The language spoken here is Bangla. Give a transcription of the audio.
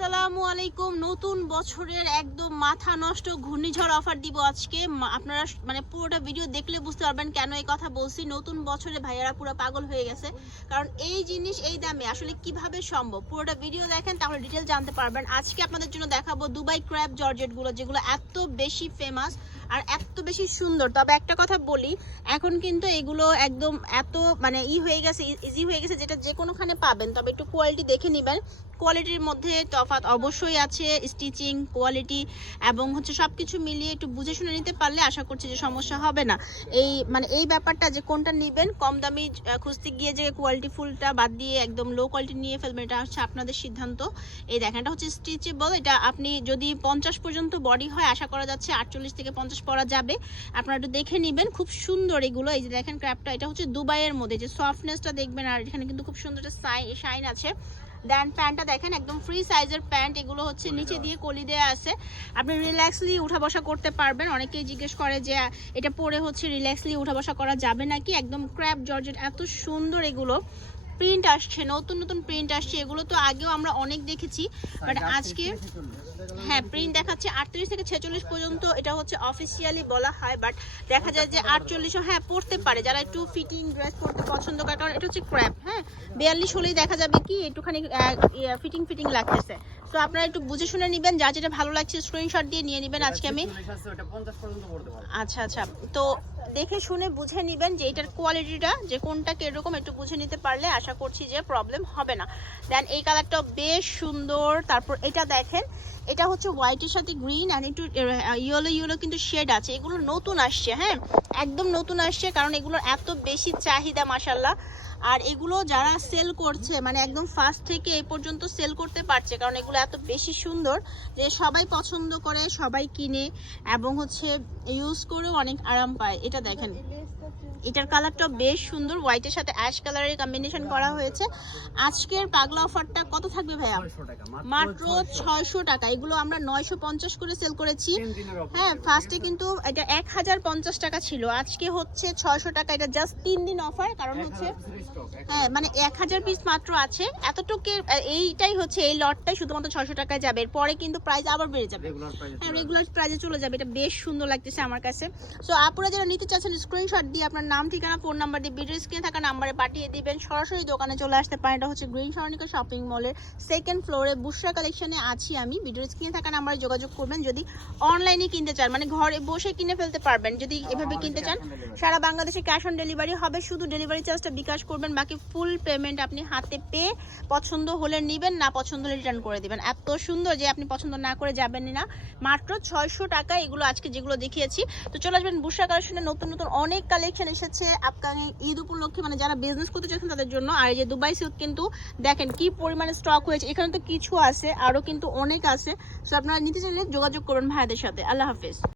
আসসালামু আলাইকুম। নতুন বছরের একদম মাথা নষ্ট ঘূর্ণিঝড় অফার দিব আজকে। আপনারা মানে পুরোটা ভিডিও দেখলে বুঝতে পারবেন কেন এই কথা বলছি। নতুন বছরে ভাইয়ারা পুরো পাগল হয়ে গেছে। কারণ এই জিনিস এই দামে আসলে কীভাবে সম্ভব? পুরোটা ভিডিও দেখেন, তাহলে ডিটেল জানতে পারবেন। আজকে আপনাদের জন্য দেখাবো দুবাই ক্র্যাপ জর্জেটগুলো, যেগুলো এত বেশি ফেমাস আর এত বেশি সুন্দর। তবে একটা কথা বলি, এখন কিন্তু এগুলো একদম এত মানে ই হয়ে গেছে ইজি হয়ে গেছে যেটা যে কোনোখানে পাবেন। তবে একটু কোয়ালিটি দেখে নেবেন। কোয়ালিটির মধ্যে তফাৎ অবশ্যই আছে স্টিচিং কোয়ালিটি এবং হচ্ছে সব কিছু মিলিয়ে একটু বুঝে শুনে নিতে পারলে আশা করছি যে সমস্যা হবে না। এই মানে এই ব্যাপারটা যে কোনটা নেবেন, কম দামি খুঁজতে গিয়ে যে কোয়ালিটি ফুলটা বাদ দিয়ে একদম লো কোয়ালিটি নিয়ে ফেলবেন, এটা হচ্ছে আপনাদের সিদ্ধান্ত। এই দেখেন, এটা হচ্ছে স্টিচেবল এটা আপনি যদি পঞ্চাশ পর্যন্ত বডি হয়, আশা করা যাচ্ছে আটচল্লিশ থেকে পঞ্চাশ পরা যাবে। আপনারা একটু দেখে নেবেন খুব সুন্দর এগুলো। এই যে দেখেন ক্র্যাপটা এটা হচ্ছে দুবাইয়ের মধ্যে। যে সফটনেসটা দেখবেন আর এখানে কিন্তু খুব সুন্দর একটা শাইন আছে। দেন প্যান্টটা দেখেন একদম ফ্রি সাইজের প্যান্ট। এগুলো হচ্ছে নিচে দিয়ে কলি দেওয়া আছে। আপনি রিল্যাক্সলি উঠা বসা করতে পারবেন। অনেকেই জিজ্ঞেস করে যে এটা পরে হচ্ছে রিল্যাক্সলি উঠা বসা করা যাবে নাকি? একদম ক্র্যাপ জর্জেট এত সুন্দর এগুলো। প্রিন্ট আসছে নতুন নতুন প্রিন্ট আসছে এগুলো তো আগেও আমরা অনেক দেখেছি বাট আজকে হ্যাঁ প্রিন্ট দেখাচ্ছে আটত্রিশ থেকে ছেচল্লিশ পর্যন্ত এটা হচ্ছে অফিসিয়ালি বলা হয় বাট দেখা যায় যে আটচল্লিশও হ্যাঁ পড়তে পারে যারা একটু ফিটিং ড্রেস পরতে পছন্দ করে কারণ এটা হচ্ছে ক্র্যাপ হ্যাঁ বিয়াল্লিশ হলেই দেখা যাবে কি একটুখানি ফিটিং ফিটিং লাগতেছে। তো আপনারা একটু বুঝে শুনে নেবেন, যা যেটা ভালো লাগছে স্ক্রিনশট দিয়ে নিয়ে নেবেন আজকে আমি। আচ্ছা আচ্ছা। তো দেখে শুনে বুঝে নেবেন যে এটার কোয়ালিটিটা যে কোনটা কীরকম, একটু বুঝে নিতে পারলে আশা করছি যে প্রবলেম হবে না। দেন এই কালারটা বেশ সুন্দর। তারপর এটা দেখেন, এটা হচ্ছে হোয়াইটের সাথে গ্রিন অ্যান্ড একটু ইয়েলো ইয়েলো কিন্তু শেড আছে। এগুলো নতুন আসছে হ্যাঁ? একদম নতুন আসছে, কারণ এগুলোর এত বেশি চাহিদা মাসাল্লাহ আর এগুলো যারা সেল করছে মানে একদম ফার্স্ট থেকে এই পর্যন্ত সেল করতে পারছে, কারণ এগুলো এত বেশি সুন্দর যে সবাই পছন্দ করে, সবাই কিনে এবং হচ্ছে ইউজ করেও অনেক আরাম পায়। এটা দেখেন। এটার কালারটা বেশ সুন্দর হোয়াইটের সাথে অ্যাশ কালারের কম্বিনেশন করা হয়েছে। আজকের পাগলা অফারটা কত থাকবে ভাইয়া? মাত্র ছয়শো। টাকা। এগুলো আমরা নয়শো পঞ্চাশ করে সেল করেছি। হ্যাঁ ফার্স্টে কিন্তু এটা এক হাজার পঞ্চাশ টাকা ছিল। আজকে হচ্ছে ছয়শো টাকা। এটা জাস্ট তিন দিন অফার কারণ হচ্ছে হ্যাঁ মানে এক হাজার পিস মাত্র আছে। এতটুকু এইটাই হচ্ছে এই লটটাই শুধুমাত্র ছয়শো টাকায় যাবে। এরপরে কিন্তু প্রাইস আবার বেড়ে যাবে। হ্যাঁ রেগুলার প্রাইজে চলে যাবে। এটা বেশ সুন্দর লাগতেছে আমার কাছে। সো আপনারা যারা নিতে চাচ্ছেন স্ক্রিনশট দিয়ে আপনার নাম, ঠিকানা ফোন নাম্বার দিয়ে ভিডিও স্ক্রিনে থাকা নাম্বারে পাঠিয়ে দিবেন। সরাসরি দোকানে চলে আসতে পারেন। এটা হচ্ছে গ্রিন সরণিকা শপিং মলের সেকেন্ড ফ্লোরে বুশরা কালেকশনে আছি আমি। ভিডিও স্ক্রিনে থাকা নাম্বারে যোগাযোগ করবেন। যদি অনলাইনে কিনতে চান মানে ঘরে বসে কিনে ফেলতে পারবেন, যদি এভাবে কিনতে চান, সারা বাংলাদেশে ক্যাশ অন ডেলিভারি হবে। শুধু ডেলিভারি চার্জটা বিকাশ করবেন, বাকি ফুল পেমেন্ট আপনি হাতে পেয়ে পছন্দ হলে নেবেন, না পছন্দ হলে রিটার্ন করে দেবেন। এত সুন্দর যে আপনি পছন্দ না করে যাবেন না। মাত্র ছয়শো টাকা এগুলো আজকে যেগুলো দেখিয়েছি। তো চলে আসবেন বুসরা কালেকশনে নতুন নতুন অনেক কালেকশন এসেছে আপকামিং ঈদ উপলক্ষে মানে যারা বিজনেস করতে চাইছেন তাদের জন্য। আর এই যে দুবাই সিল্ক কিন্তু দেখেন কি পরিমাণে স্টক হয়েছে। এখানে তো কিছু আছে আরও কিন্তু অনেক আছে। সো আপনারা নিতে চাইলে যোগাযোগ করবেন ভাইয়াদের সাথে। আল্লাহ হাফিজ।